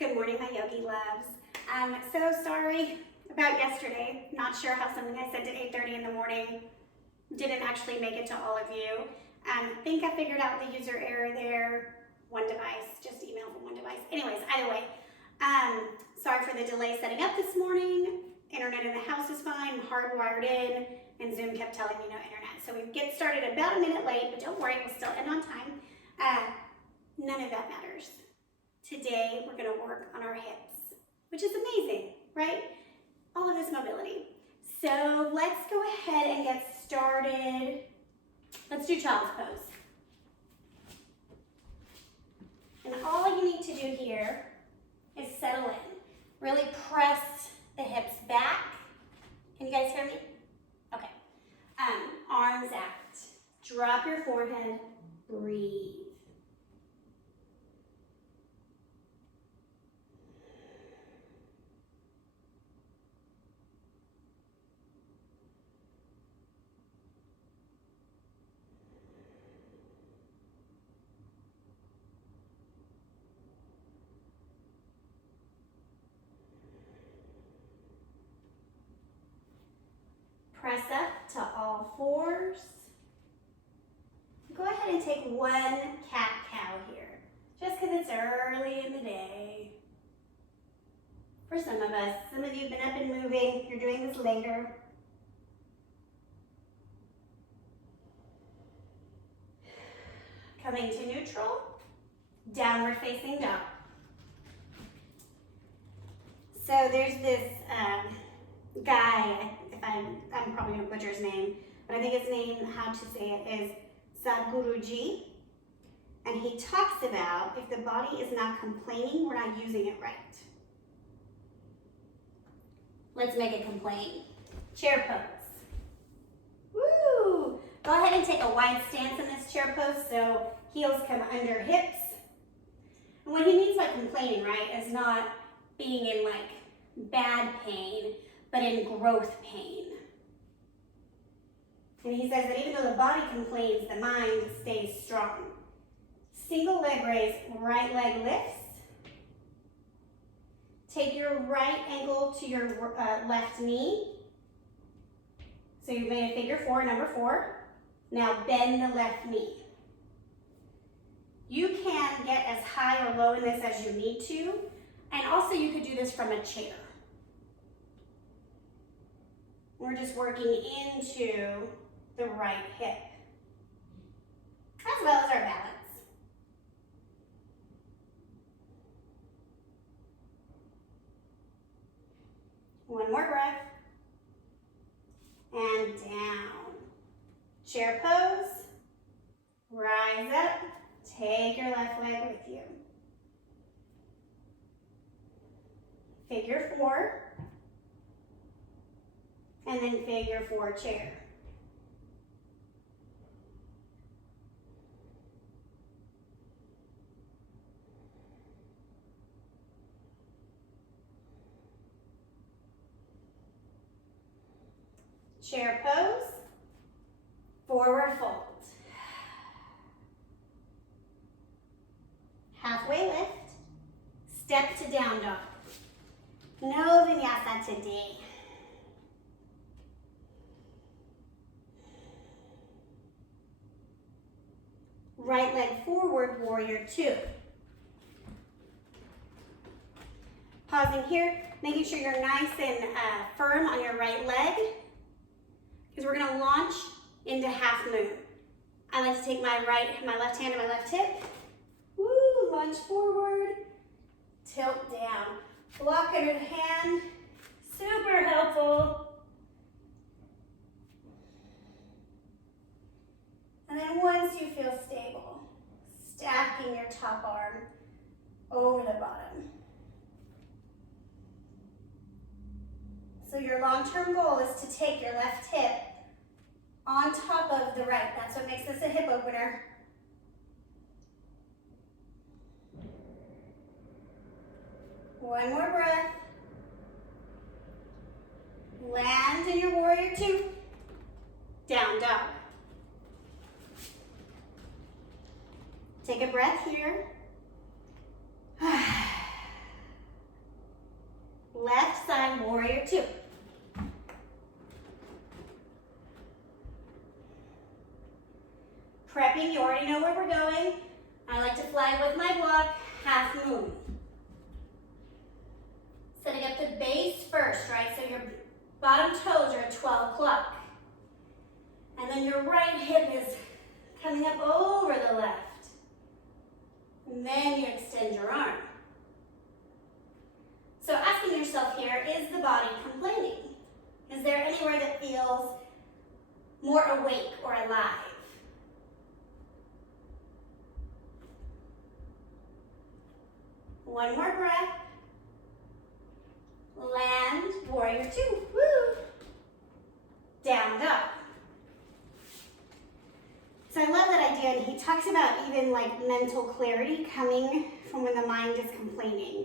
Good morning, my yogi loves. I'm so sorry about yesterday. Not sure how something I said at 8:30 in the morning didn't actually make it to all of you. I think I figured out the user error there. One device, just email from one device. Anyways, either way, sorry for the delay setting up this morning. Internet in the house is fine, hardwired in, and Zoom kept telling me no internet. So we get started about a minute late, but don't worry, we'll still end on time. None of that matters. Today, we're gonna work on our hips, which is amazing, right? All of this mobility. So let's go ahead and get started. Let's do child's pose. And all you need to do here is settle in. Really press the hips back. Can you guys hear me? Okay. Arms out. Drop your forehead. Breathe. Press up to all fours. Go ahead and take one cat-cow here, just because it's early in the day. For some of us, some of you have been up and moving, you're doing this later. Coming to neutral, downward facing dog. So there's this guy, I'm probably gonna butcher his name, but I think his name, how to say it, is Sadhguruji. And he talks about if the body is not complaining, we're not using it right. Let's make it complain. Chair pose. Woo! Go ahead and take a wide stance in this chair pose so heels come under hips. And what he means by complaining, right, is not being in like bad pain, but in growth pain. And he says that even though the body complains, the mind stays strong. Single leg raise, right leg lifts. Take your right ankle to your left knee. So you made a figure four, number 4. Now bend the left knee. You can get as high or low in this as you need to. And also you could do this from a chair. We're just working into the right hip, as well as our balance. One more breath. And down. Chair pose. Rise up. Take your left leg with you. Figure 4. And then figure 4 chair. Chair pose, forward fold. Halfway lift, step to down dog. No vinyasa today. Right leg forward, warrior 2. Pausing here, making sure you're nice and firm on your right leg, because we're gonna launch into half moon. I like to take my left hand to my left hip. Woo, lunge forward, tilt down. Block under the hand, super helpful. And then once you feel stable, stacking your top arm over the bottom. So your long-term goal is to take your left hip on top of the right. That's what makes this a hip opener. One more breath. Land in your warrior 2. Down dog. Take a breath here. warrior two. Prepping, you already know where we're going. I like to fly with my block, half moon. Setting up the base first, right? So your bottom toes are at 12 o'clock. And then your right hip is coming up over the left. And then you extend your arm. So asking yourself here, is the body complaining? Is there anywhere that feels more awake or alive? One more breath. Land, warrior two. Woo! Down dog. So I love that idea, and he talks about even like mental clarity coming from when the mind is complaining.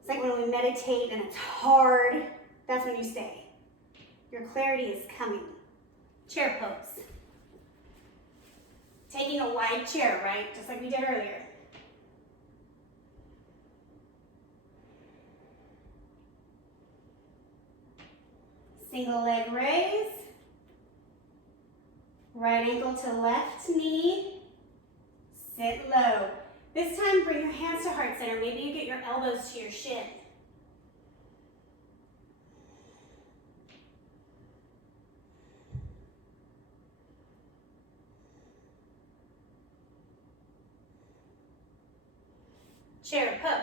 It's like when we meditate and it's hard, that's when you stay. Your clarity is coming. Chair pose. Taking a wide chair, right? Just like we did earlier. Single leg raise. Right ankle to left knee. Sit low. This time, bring your hands to heart center. Maybe you get your elbows to your shin. Chair pose.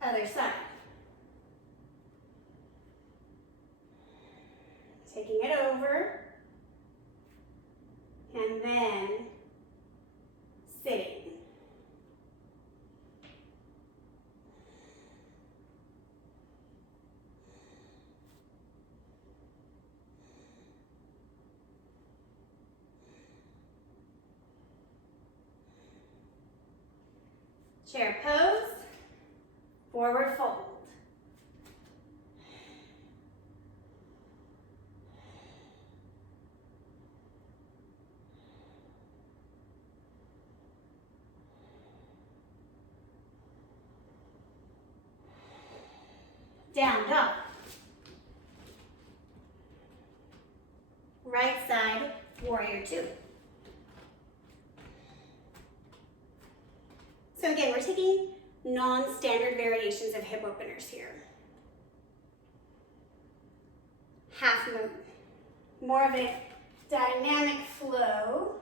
Other side. Taking it over. And then sitting. Chair pose, forward fold. Down dog. Right side, warrior two. So again, we're taking non-standard variations of hip openers here. Half moon. More of a dynamic flow.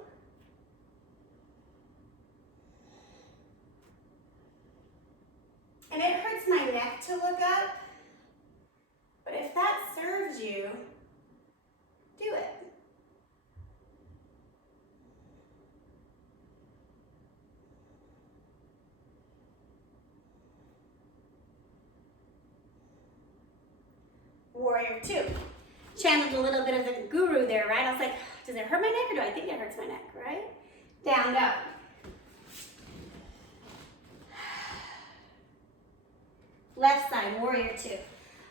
And it hurts my neck to look up, but if that serves you, do it. Warrior two. Channeled a little bit of the guru there, right? I was like, does it hurt my neck or do I think it hurts my neck, right? Down dog. Left side, warrior two.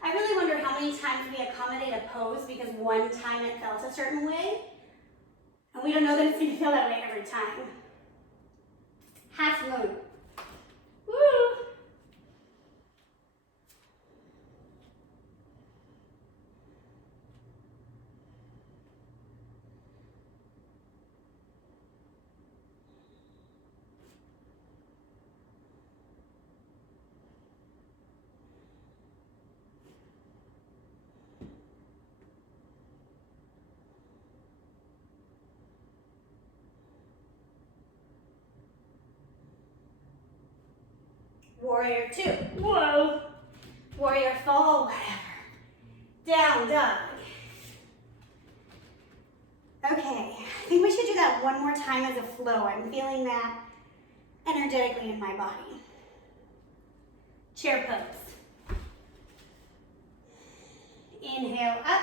I really wonder how many times we accommodate a pose because one time it felt a certain way, and we don't know that it's going to feel that way every time. Half moon. Woo! Warrior two. Whoa. Warrior fall, whatever. Down dog. Okay, I think we should do that one more time as a flow. I'm feeling that energetically in my body. Chair pose. Inhale up.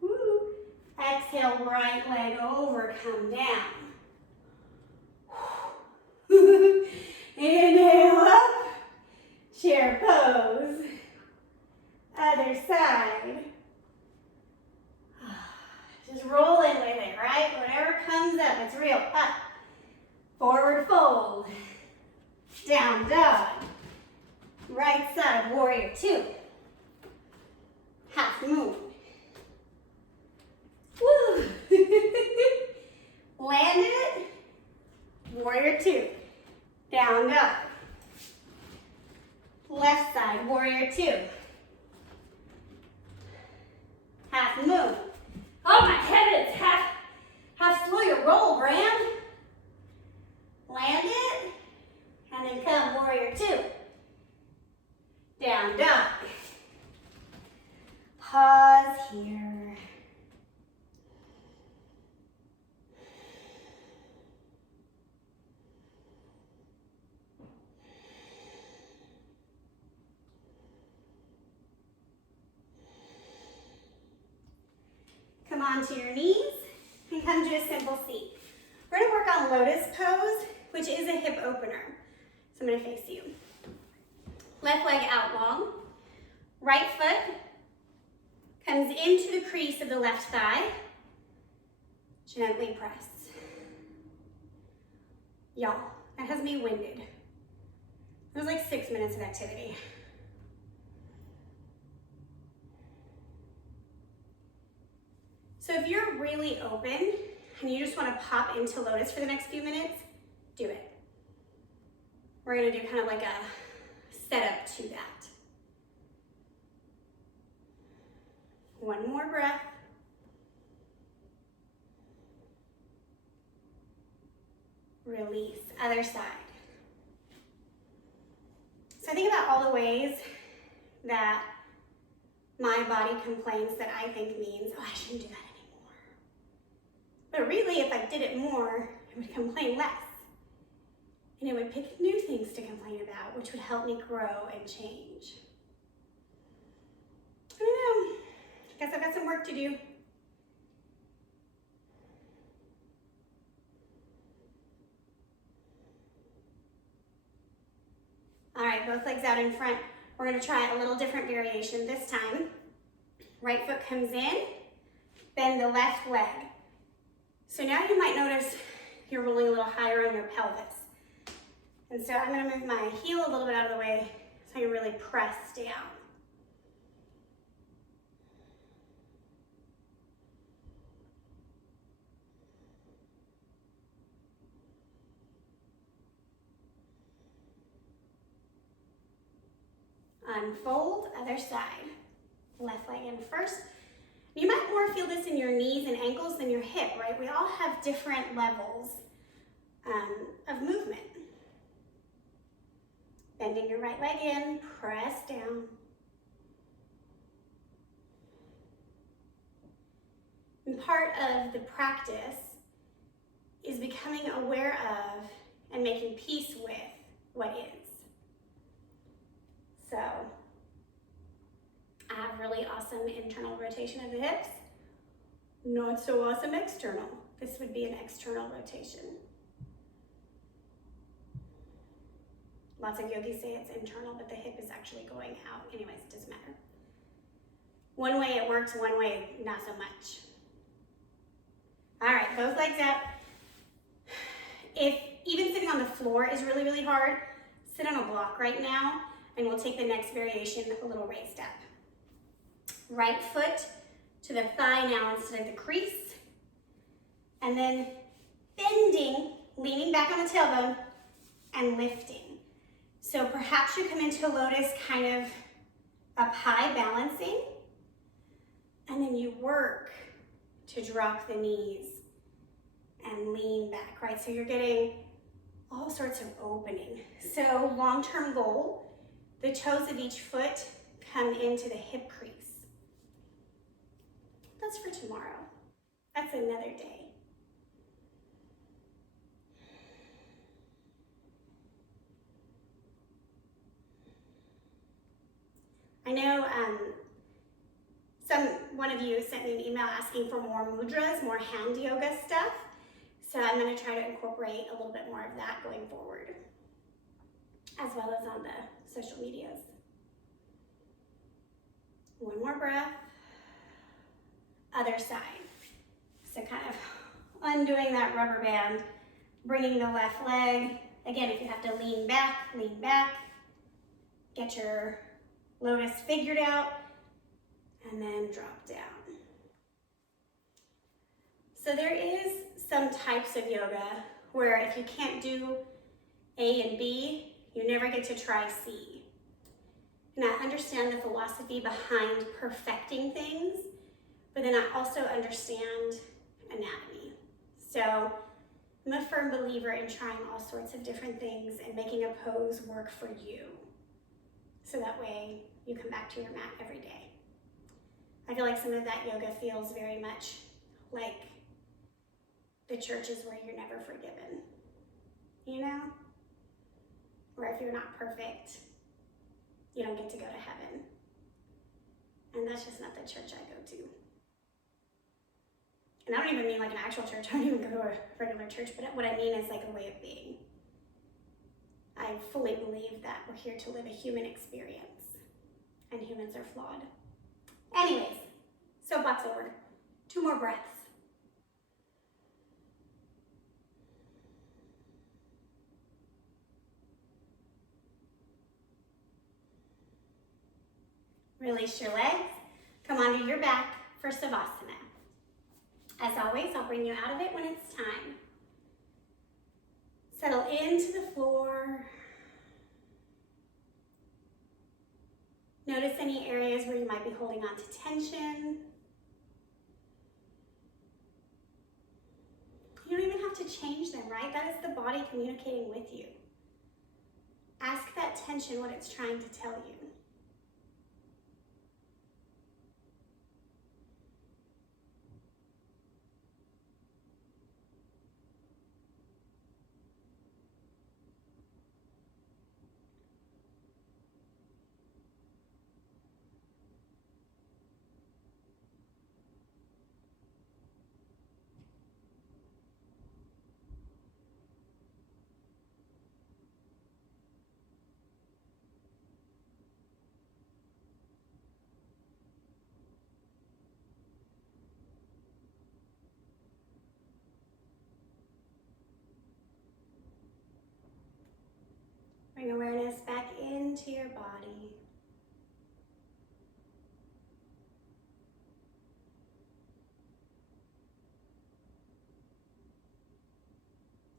Woo. Exhale, right leg over, come down. Inhale up. Chair pose. Other side. Just roll in with it, right? Whatever comes up, it's real. Up. Forward fold. Down dog. Right side, warrior two. Half moon. Woo! Land it. Warrior two. Down dog. Left side, warrior two. Half moon. Oh my heavens, half slow your roll, Bram. Land it, and then come warrior two. Down dog. Pause here. Come onto your knees and come to a simple seat. We're gonna work on Lotus pose, which is a hip opener. So I'm gonna face you. Left leg out long. Right foot comes into the crease of the left thigh. Gently press. Y'all, that has me winded. It was like 6 minutes of activity. So if you're really open and you just want to pop into Lotus for the next few minutes, do it. We're going to do kind of like a setup to that. One more breath. Release, other side. So I think about all the ways that my body complains that I think means, oh, I shouldn't do that anymore. But really, if I did it more, it would complain less. And it would pick new things to complain about, which would help me grow and change. I don't know. I guess I've got some work to do. All right, both legs out in front. We're gonna try a little different variation this time. Right foot comes in, bend the left leg. So now you might notice you're rolling a little higher on your pelvis. And so I'm gonna move my heel a little bit out of the way so I can really press down. Unfold, other side. Left leg in first. You might more feel this in your knees and ankles than your hip, right? We all have different levels of movement. Bending your right leg in, press down. And part of the practice is becoming aware of and making peace with what is. So, I have really awesome internal rotation of the hips. Not so awesome external. This would be an external rotation. Lots of yogis say it's internal, but the hip is actually going out. Anyways, it doesn't matter. One way it works, one way not so much. All right, both legs out. If even sitting on the floor is really, really hard, sit on a block right now, and we'll take the next variation a little raised up. Right foot to the thigh now instead of the crease. And then bending, leaning back on the tailbone, and lifting. So perhaps you come into Lotus kind of up high, balancing, and then you work to drop the knees and lean back, right? So you're getting all sorts of opening. So long-term goal, the toes of each foot come into the hip crease. That's for tomorrow. That's another day. I know one of you sent me an email asking for more mudras, more hand yoga stuff. So I'm going to try to incorporate a little bit more of that going forward, as well as on the social medias. One more breath. Other side. So kind of undoing that rubber band, bringing the left leg. Again, if you have to lean back, get your Lotus figured out, and then drop down. So there is some types of yoga where if you can't do A and B, you never get to try C. And I understand the philosophy behind perfecting things, but then I also understand anatomy. So I'm a firm believer in trying all sorts of different things and making a pose work for you. So that way you come back to your mat every day. I feel like some of that yoga feels very much like the churches where you're never forgiven, you know? Where if you're not perfect, you don't get to go to heaven. And that's just not the church I go to. And I don't even mean like an actual church, I don't even go to a regular church, but what I mean is like a way of being. I fully believe that we're here to live a human experience, and humans are flawed. Anyways, soapbox over. 2 more breaths. Release your legs. Come onto your back for Savasana. As always, I'll bring you out of it when it's time. Settle into the floor. Notice any areas where you might be holding on to tension. You don't even have to change them, right? That is the body communicating with you. Ask that tension what it's trying to tell you. Bring awareness back into your body.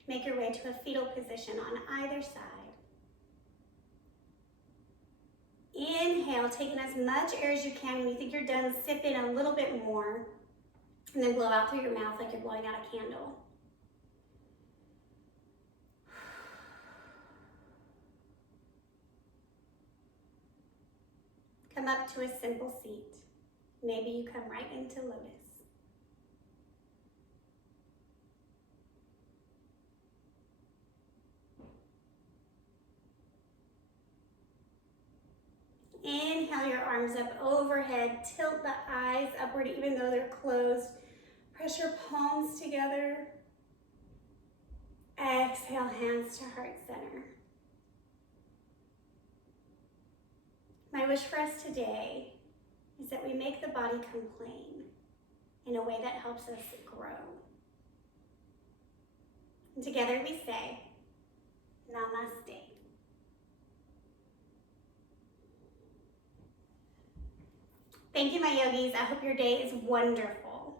Make your way to a fetal position on either side. Inhale, take in as much air as you can. When you think you're done, sip in a little bit more, and then blow out through your mouth like you're blowing out a candle. Come up to a simple seat. Maybe you come right into Lotus. Inhale your arms up overhead. Tilt the eyes upward even though they're closed. Press your palms together. Exhale, hands to heart center. My wish for us today is that we make the body come plain in a way that helps us grow. And together we say, Namaste. Thank you, my yogis. I hope your day is wonderful.